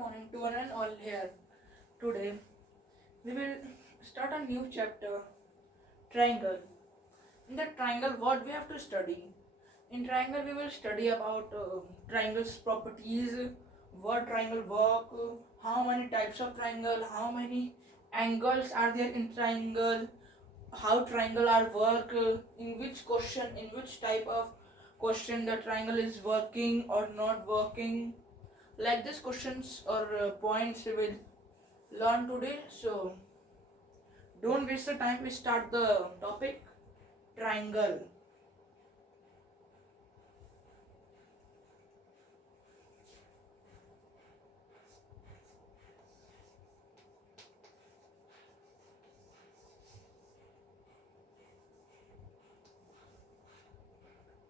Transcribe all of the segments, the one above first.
morning to one and all here. Today we will start a new chapter, triangle. In the triangle, what we have to study? In triangle, we will study about triangle's properties, what triangle work, how many types of triangle, how many angles are there in triangle, how triangle are work, in which question, in which type of question the triangle is working or not working. Like this questions or points we will learn today. So don't waste the time, we start the topic, triangle.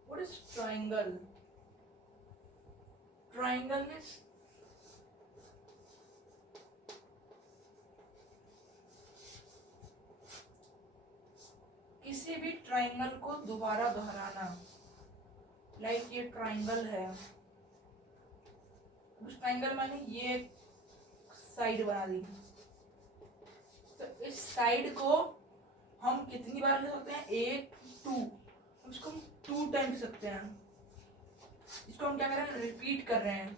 What is triangle? Triangle means किसी भी ट्राइंगल को दोबारा दोहराना. लाइक ये ट्राइंगल है, उस ट्राइंगल मैंने ये साइड बना दी, तो इस साइड को हम कितनी बार ले सकते हैं? 1 2. इसको हम 2 टाइम ले सकते हैं. इसको हम क्या कर रहे हैं? रिपीट कर रहे हैं.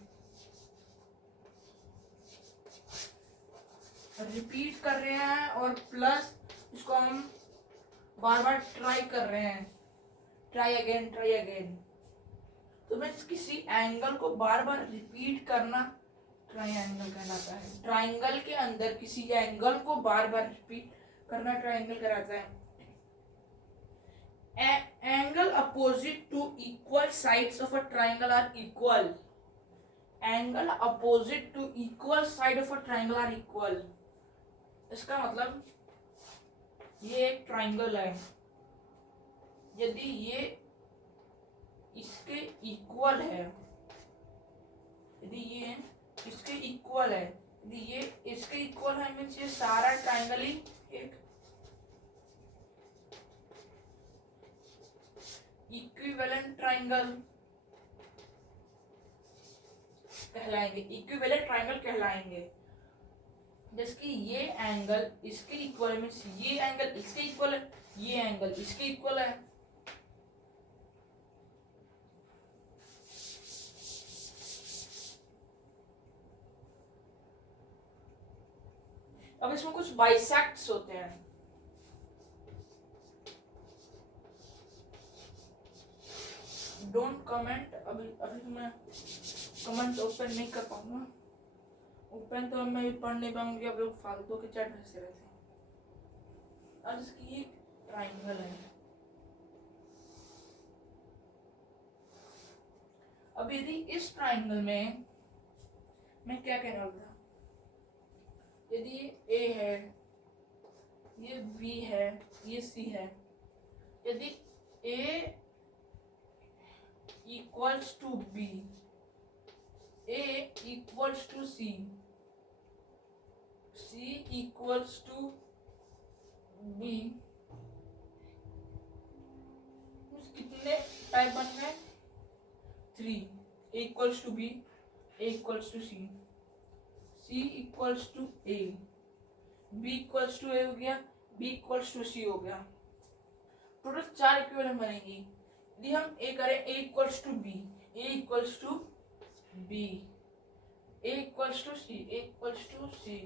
रिपीट कर रहे हैं और प्लस इसको हम बार बार ट्राई कर रहे हैं. Try again, try again. तो मीन्स किसी एंगल को बार बार रिपीट करना ट्राइंगल कहलाता है. ट्राइंगल के अंदर किसी एंगल को बार बार रिपीट करना ट्राइंगल कहलाता है. Angle opposite to equal sides of a triangle are equal. Angle opposite to equal side of a triangle are equal. इसका मतलब ये एक ट्राइंगल है, यदि ये इसके इक्वल है, यदि ये इसके इक्वल है, यदि ये इसके इक्वल है, मीन्स ये सारा ट्राइंगल ही एक इक्विवेलेंट ट्राइंगल कहलाएंगे. इक्विवेलेंट ट्राइंगल कहलाएंगे. जैसे कि ये एंगल इसके इक्वल है, मीन्स ये एंगल इसके इक्वल है, ये एंगल इसके इक्वल है. अब इसमें कुछ बाइसेक्ट्स होते हैं. Don't comment. अभी तो मैं कमेंट ओपन नहीं कर पाऊंगा. ओपन तो मैं भी पढ़ नहीं पाऊंगी, आप लोग फालतू के चैट भेजते रहते हैं. और इसकी ये ट्राइंगल है. अब यदि इस ट्राइंगल में मैं क्या कह रहा था, यदि ये A है, ये B है, ये C है, यदि A equals to B, A equals to C, C equals to B, कितने टाइप बन गए? 3. A equals to B, A equals to C, C equals to A, B equals to A हो गया, B इक्वल्स टू C हो गया. टोटल 4 इक्विवेलेंट बनेगी. यदि हम A करें A equals to B, A equals to B, A equals to C, A equals to C,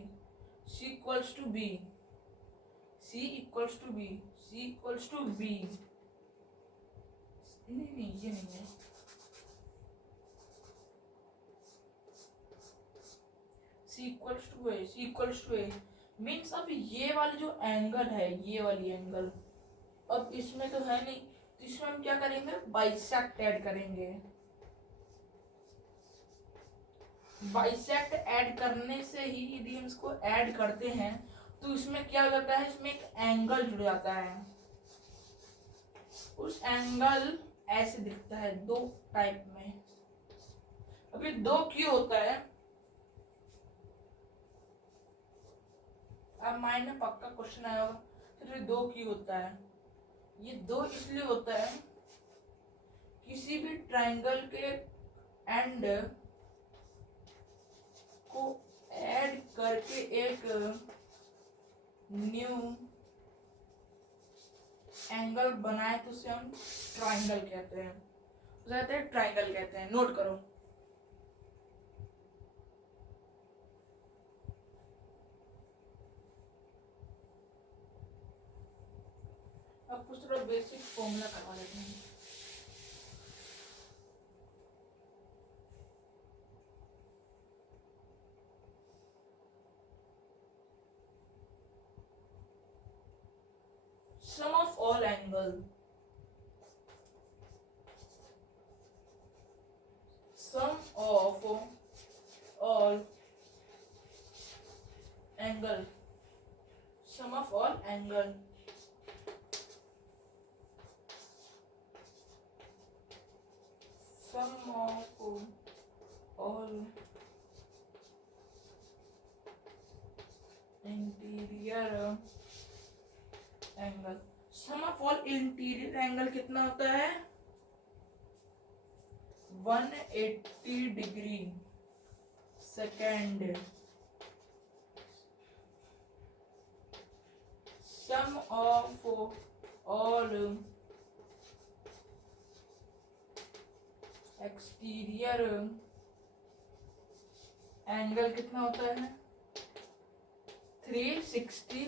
C equals to B, C equals to B, C equals to B. नहीं ये नहीं है. C equals to A, C equals to A means अब ये वाली जो एंगल है, ये वाली एंगल अब इसमें तो है नहीं, तो इसमें हम क्या करेंगे? बाइसेक्ट ऐड करेंगे. बाइसेक्ट ऐड करने से ही यदि हम इसको ऐड करते हैं तो इसमें क्या हो जाता है? इसमें एक एंगल जुड़ जाता है. उस एंगल ऐसे दिखता है 2 टाइप में. अभी 2 क्यों होता है? अब माइंड में पक्का क्वेश्चन आया होगा, फिर 2 क्यों होता है? ये 2 इसलिए होता है, किसी भी ट्राइंगल के एंड को ऐड करके एक न्यू एंगल बनाए तो उसे हम ट्राइंगल कहते हैं। ट्राइंगल कहते हैं, नोट करो। अब कुछ थोड़ा बेसिक फॉर्मूला करवा लेते हैं। Sum of all angle. Sum of all angle. Sum of all angle. Sum of all interior angle. Sum of all interior angle कितना होता है? 180 degree second. Sum of all exterior angle कितना होता है? 360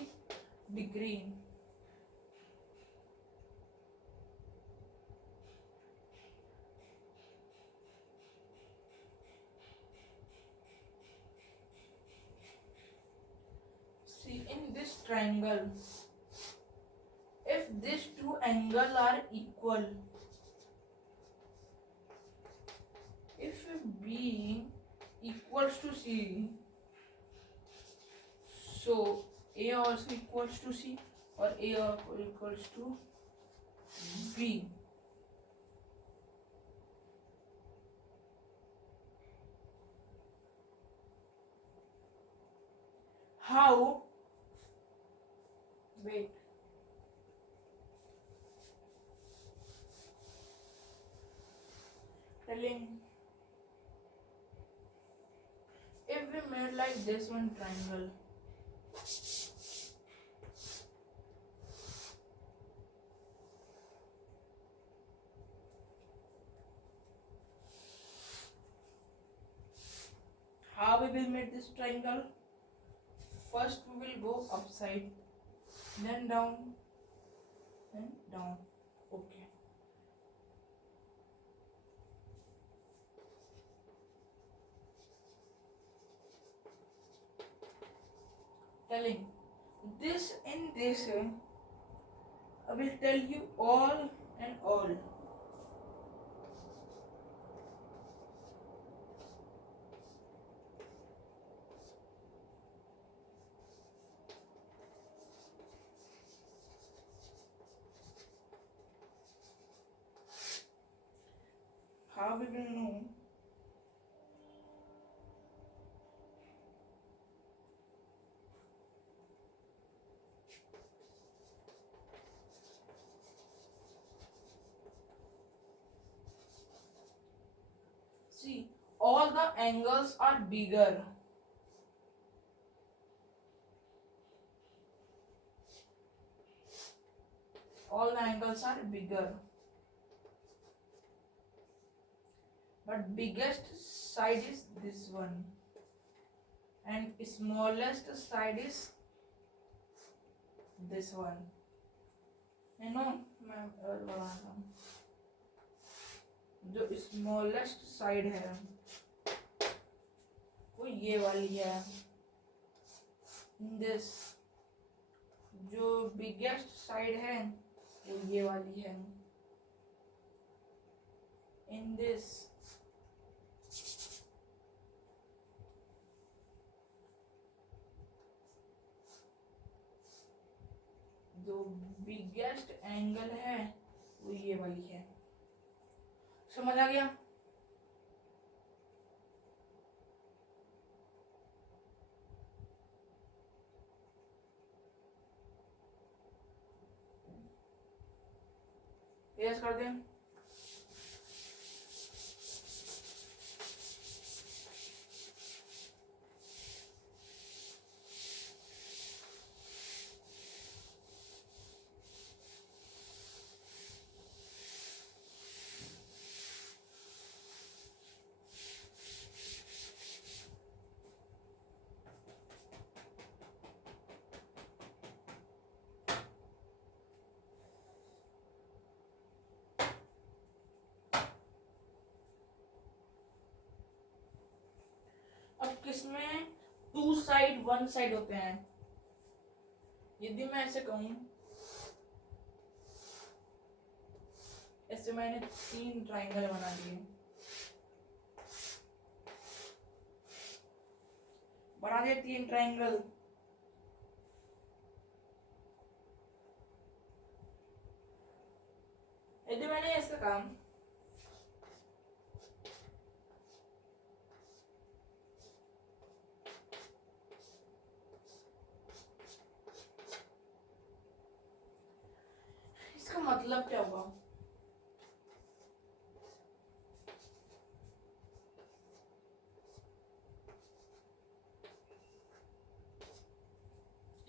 degree. See, in this triangle, if these two angles are equal, if B equals to C, so A also equals to C or A also equals to B. How? Wait. Telling if we made like this one triangle, how we will make this triangle? First we will go upside, then down, then down. Okay. Telling this in this, I will tell you all and all. How we will know? See, all the angles are bigger. All the angles are bigger. But biggest side is this one. And smallest side is this one. You know, मैं और बना रहा हूँ। जो smallest side है वो ये वाली है। दिस जो बिगेस्ट साइड है वो ये वाली है। इन दिस जो बिगेस्ट एंगल है वो ये वाली है। समझ आ गया? यस कर दें। किसमें टू साइड वन साइड होते हैं। यदि मैं ऐसे कहूं, ऐसे मैंने 3 ट्राइंगल बना दिए, बना दिए 3 ट्राइंगल। यदि मैंने ऐसा काम इसका मतलब क्या हुआ?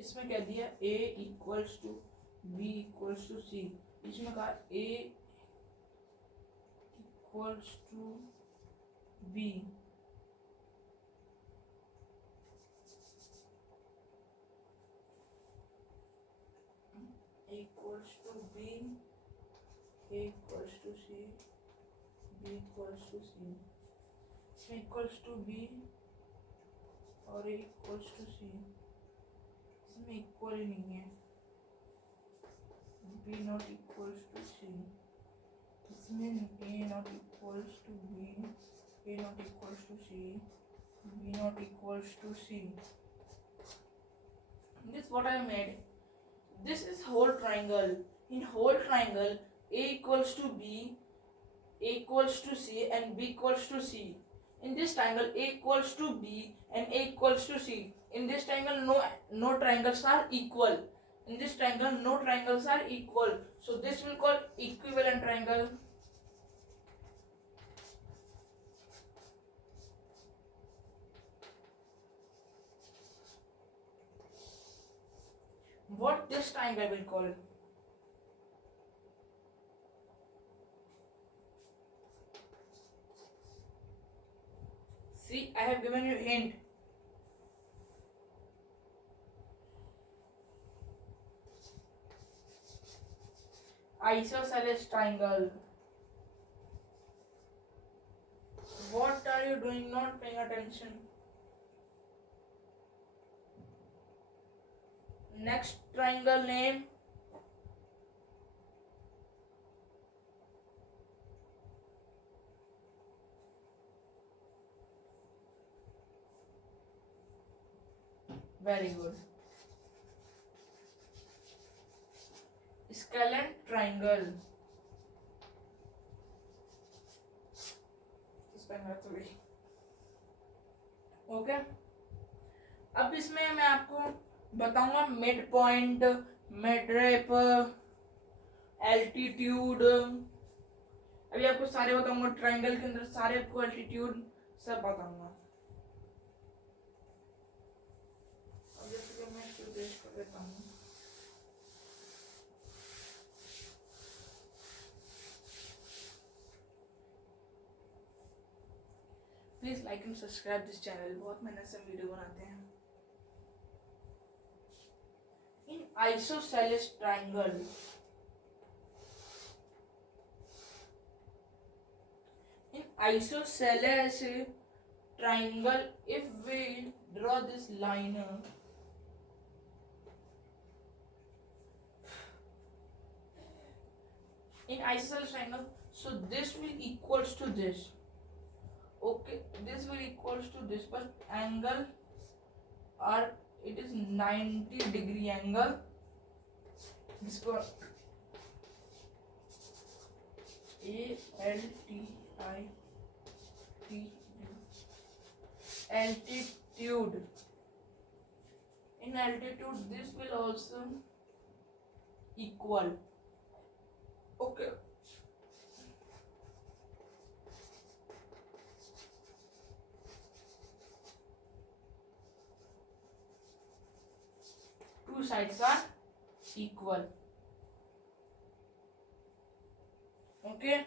इसमें कह दिया A equals to B equals to C, इसमें कहा A equals to B, equals to B, A equals to C, B equals to C, इसमें equals to B और A equals to C, इसमें equal ही नहीं है। B not equals to C, इसमें A not equals to B, A not equals to C, B not equals to C. This what I made. This is whole triangle. In whole triangle, A equals to B, A equals to C, and B equals to C. In this triangle, A equals to B and A equals to C. In this triangle, no triangles are equal. In this triangle, no triangles are equal. So this will call equivalent triangle. What this triangle will call? See, I have given you a hint. Isosceles triangle. What are you doing? Not paying attention. Next triangle name. Very good. Scalene triangle. Okay, अब इसमें मैं आपको बताऊंगा mid point, mid rape, altitude. अभी आपको सारे बताऊंगा, ट्राइंगल के अंदर सारे आपको एल्टीट्यूड सब बताऊंगा। अब जैसे कि मैं इसको पेश कर देता हूँ। Please like and subscribe this channel, बहुत मेहनत से वीडियो बनाते हैं। In isosceles triangle, in isosceles triangle, if we draw this line, in isosceles triangle, so this will equals to this. Okay, this will equals to this, but angle are, it is 90-degree angle. This को altitude. In altitude, this will also equal. Okay. Two sides are equal. Okay.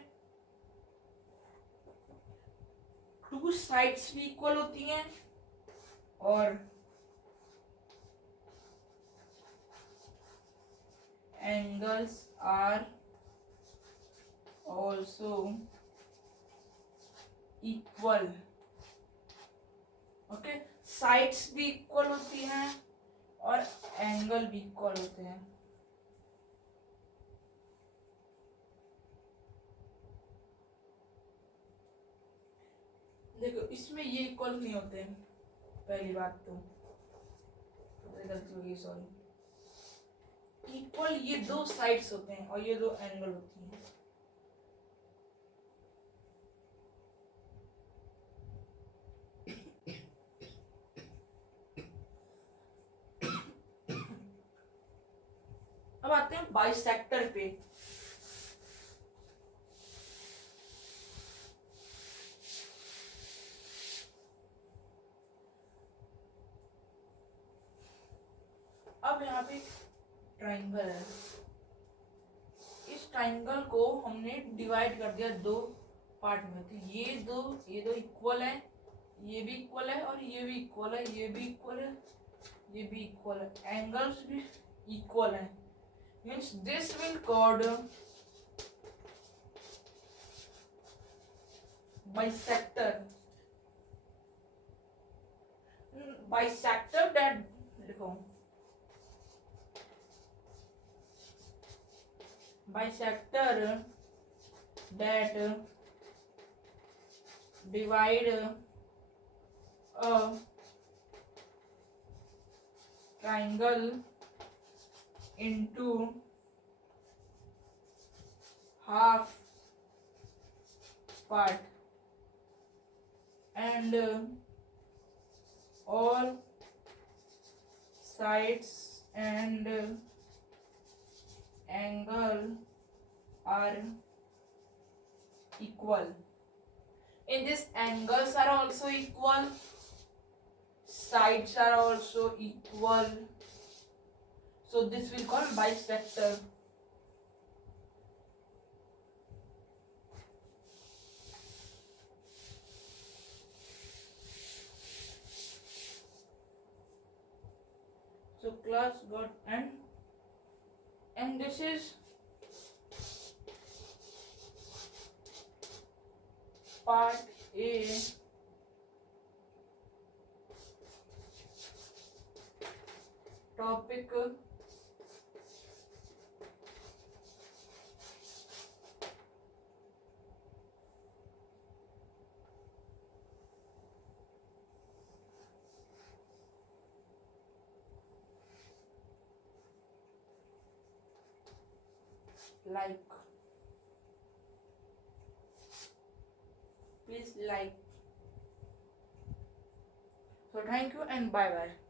Two sides भी equal होती हैं और angles are also equal. Okay, sides भी equal होती हैं और एंगल भी इक्वल होते हैं। देखो इसमें ये इक्वल नहीं होते हैं, पहली बात तो गलती हो गई, सॉरी। इक्वल ये दो साइड्स होते हैं और ये दो एंगल होती हैं। अब आते हैं बाइसेक्टर पे। अब यहाँ पे ट्राइंगल है, इस ट्राइंगल को हमने डिवाइड कर दिया दो पार्ट में। तो ये दो इक्वल है, ये भी इक्वल है और ये भी इक्वल है, ये भी इक्वल है, ये भी इक्वल है, एंगल्स भी इक्वल है। Means this will called bisector. Bisector that, लिखो, bisector that divide a triangle into half part and all sides and angle are equal. In this, angles are also equal, sides are also equal, so this will call bisector. So class got and this is part A topic like. Please like. So thank you and bye bye.